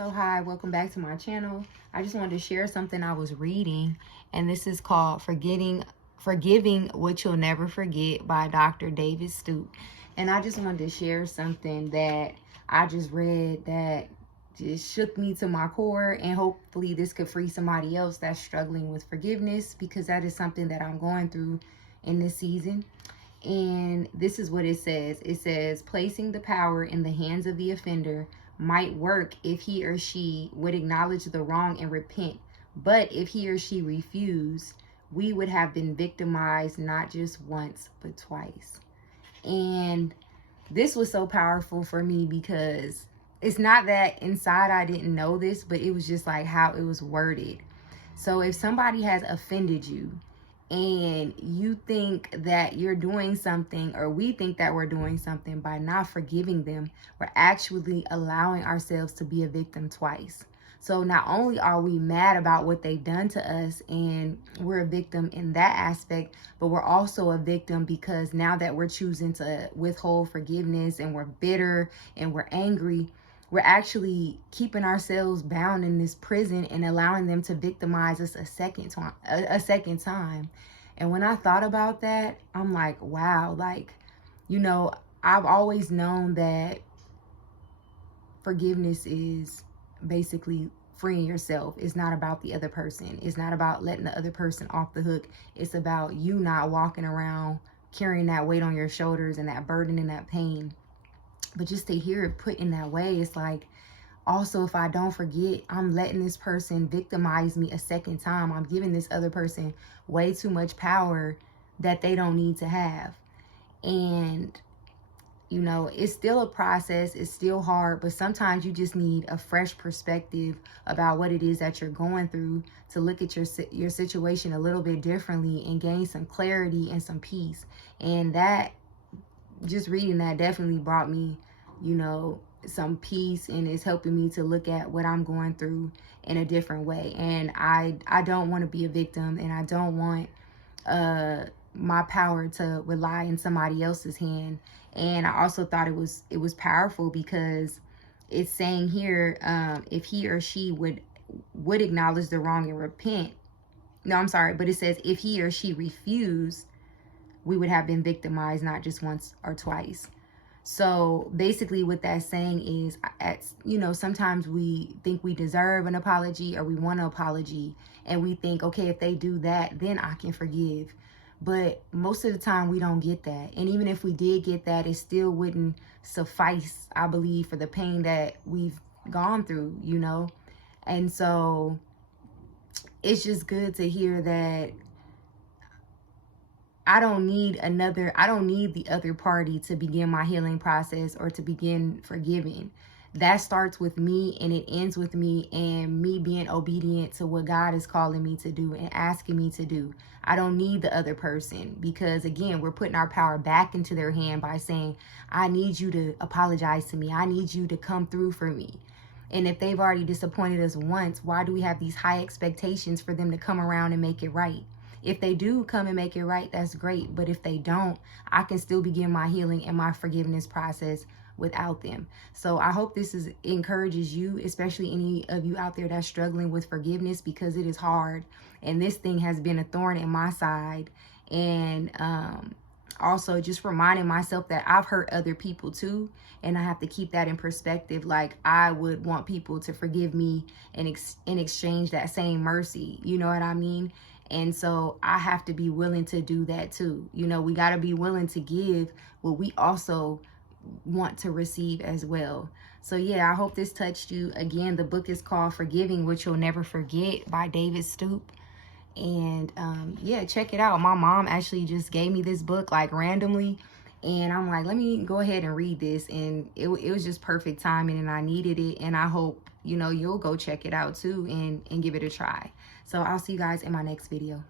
So hi, welcome back to my channel. I just wanted to share something I was reading, and this is called Forgiving What You'll Never Forget by Dr. David Stoop. And I just wanted to share something that I just read that just shook me to my core, and hopefully this could free somebody else that's struggling with forgiveness, because that is something that I'm going through in this season. And this is what it says. It says, placing the power in the hands of the offender might work if he or she would acknowledge the wrong and repent. But if he or she refused, we would have been victimized not just once, but twice. And this was so powerful for me, because it's not that inside I didn't know this, but it was just like how it was worded. So if somebody has offended you, and you think that you're doing something, or we think that we're doing something by not forgiving them, we're actually allowing ourselves to be a victim twice. So not only are we mad about what they've done to us, and we're a victim in that aspect, but we're also a victim because now that we're choosing to withhold forgiveness, and we're bitter and we're angry, we're actually keeping ourselves bound in this prison and allowing them to victimize us a second time. And when I thought about that, I'm like, wow, like, I've always known that forgiveness is basically freeing yourself. It's not about the other person. It's not about letting the other person off the hook. It's about you not walking around carrying that weight on your shoulders and that burden and that pain. But just to hear it put in that way, it's like, also, if I don't forget, I'm letting this person victimize me a second time. I'm giving this other person way too much power that they don't need to have. And, it's still a process. It's still hard, but sometimes you just need a fresh perspective about what it is that you're going through, to look at your situation a little bit differently and gain some clarity and some peace. And that, just reading that definitely brought me, some peace, and it's helping me to look at what I'm going through in a different way. And I don't want to be a victim, and I don't want my power to rely in somebody else's hand. And I also thought it was powerful, because it's saying here, if he or she would acknowledge the wrong and repent. No, I'm sorry, but it says if he or she refused, we would have been victimized not just once or twice. So basically what that's saying is, sometimes we think we deserve an apology, or we want an apology, and we think, okay, if they do that, then I can forgive. But most of the time we don't get that. And even if we did get that, it still wouldn't suffice, I believe, for the pain that we've gone through, And so it's just good to hear that I don't need the other party to begin my healing process or to begin forgiving. That starts with me, and it ends with me, and me being obedient to what God is calling me to do and asking me to do. I don't need the other person, because again, we're putting our power back into their hand by saying, I need you to apologize to me. I need you to come through for me. And if they've already disappointed us once, why do we have these high expectations for them to come around and make it right? If they do come and make it right, that's great. But if they don't, I can still begin my healing and my forgiveness process without them. So I hope this encourages you, especially any of you out there that's struggling with forgiveness, because it is hard. And this thing has been a thorn in my side. And also just reminding myself that I've hurt other people too. And I have to keep that in perspective. Like, I would want people to forgive me and in exchange that same mercy. You know what I mean? And so I have to be willing to do that too. We got to be willing to give what we also want to receive as well. So yeah, I hope this touched you. Again, the book is called Forgiving What You'll Never Forget by David Stoop. And yeah, check it out. My mom actually just gave me this book like randomly, and I'm like, let me go ahead and read this. And it was just perfect timing, and I needed it. And I hope you'll go check it out too, and give it a try. So I'll see you guys in my next video.